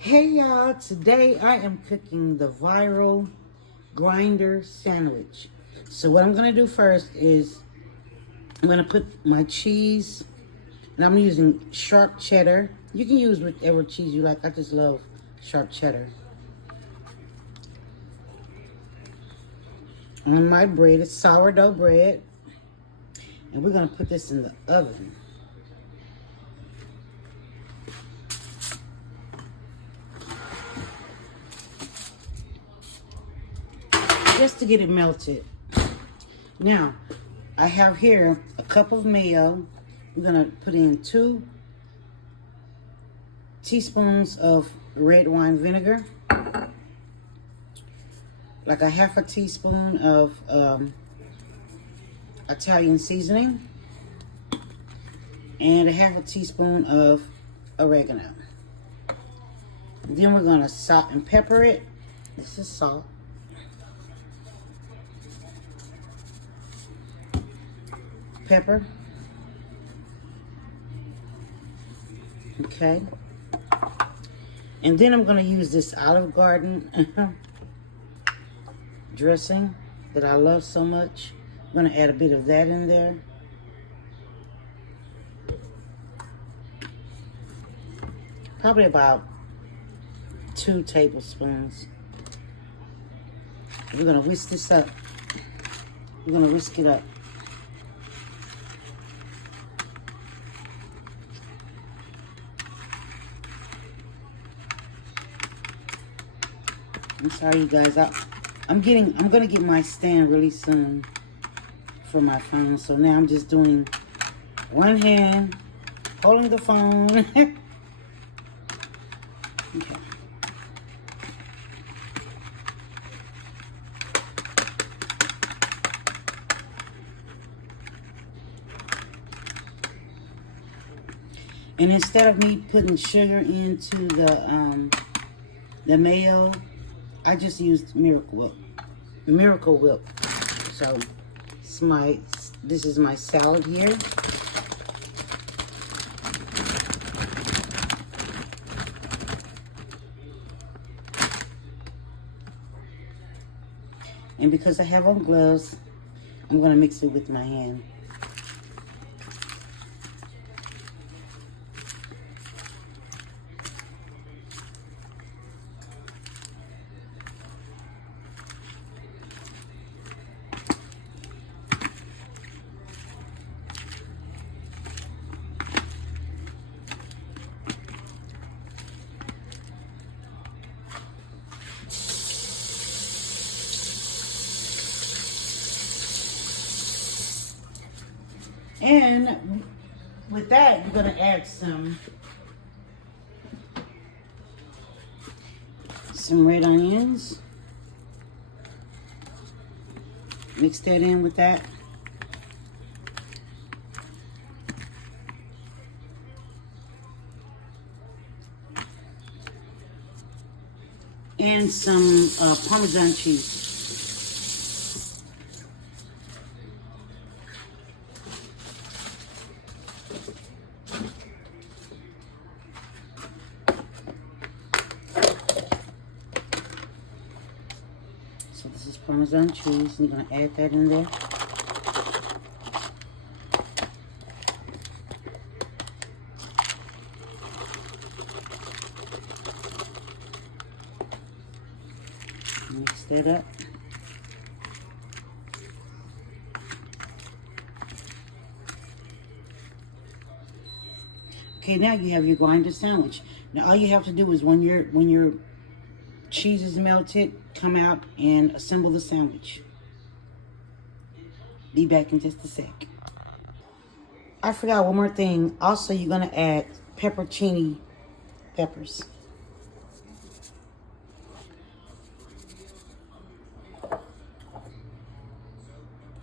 Hey y'all, today I am cooking the viral grinder sandwich. So what I'm gonna do first is I'm gonna put my cheese, and I'm using sharp cheddar. You can use whatever cheese you like. I just love sharp cheddar. On my bread, it's sourdough bread. And we're gonna put this in the oven. Just to get it melted. Now, I have here a cup of mayo. We're gonna put in 2 teaspoons of red wine vinegar, like a half a teaspoon of Italian seasoning, and a half a teaspoon of oregano. Then we're gonna salt and pepper it. This is salt. Pepper. Okay. And then I'm gonna use this Olive Garden dressing that I love so much. I'm gonna add a bit of that in there. Probably about 2 tablespoons. We're gonna whisk this up. We're gonna whisk it up. I'm sorry, you guys. I'm gonna get my stand really soon for my phone. So now I'm just doing one hand, holding the phone. Okay. And instead of me putting sugar into the mayo, I just used Miracle Whip. Miracle Whip. So this is my salad here. And because I have on gloves, I'm gonna mix it with my hand. And with that, you're gonna add some red onions. Mix that in with that. And some Parmesan cheese. So this is Parmesan cheese. I'm gonna add that in there. Mix that up. Okay, now you have your grinder sandwich. Now all you have to do is when your cheese is melted, come out and assemble the sandwich. Be back in just a sec. I forgot one more thing. Also, you're gonna add peppercini peppers.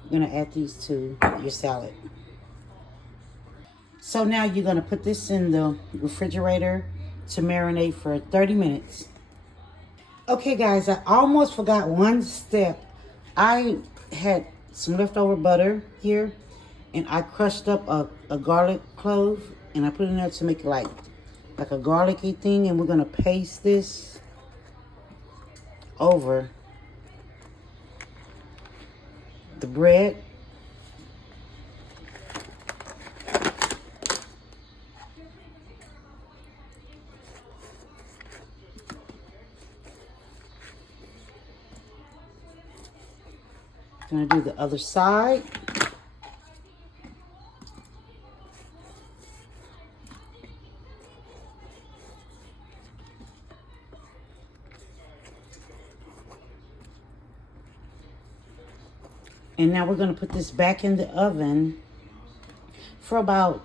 You're gonna add these to your salad. So now you're gonna put this in the refrigerator to marinate for 30 minutes. Okay guys, I almost forgot one step. I had some leftover butter here, and I crushed up a garlic clove, and I put it in there to make it like like a garlicky thing, and we're gonna paste this over the bread. Gonna do the other side. And now we're going to put this back in the oven for about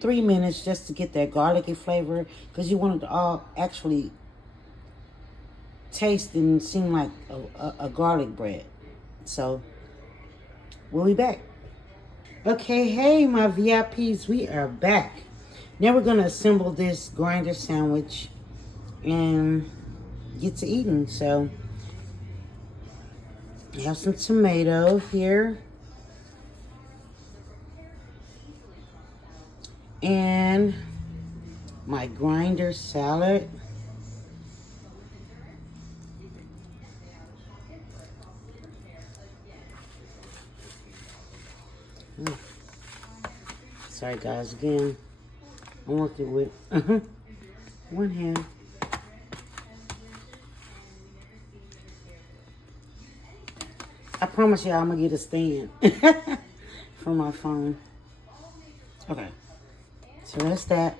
3 minutes just to get that garlicky flavor, because you want it to all actually taste and seem like a garlic bread. So we'll be back. Okay, hey my VIPs, we are back. Now we're going to assemble this grinder sandwich and get to eating. So I have some tomato here. And my grinder salad. Sorry guys, again, I'm working with one hand. I promise you I'm gonna get a stand for my phone. Okay, so that's that.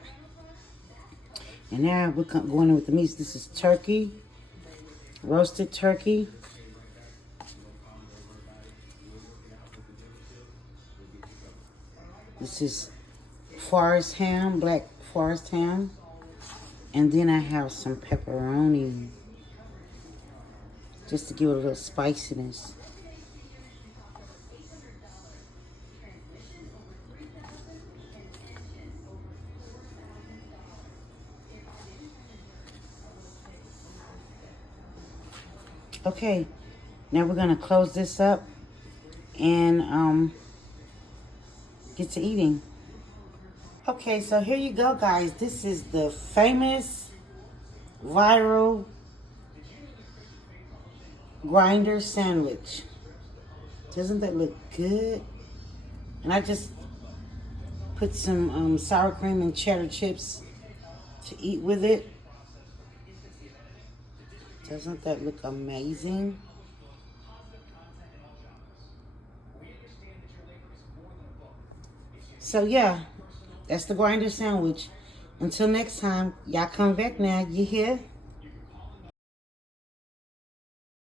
And now we're going in with the meats. This is turkey, roasted turkey. This is forest ham, black forest ham. And then I have some pepperoni, just to give it a little spiciness. Okay, now we're gonna close this up and get to eating. Okay, so here you go, guys. This is the famous viral grinder sandwich. Doesn't that look good? And I just put some sour cream and cheddar chips to eat with it. Doesn't that look amazing? So yeah, that's the grinder sandwich. Until next time, y'all come back now. You hear?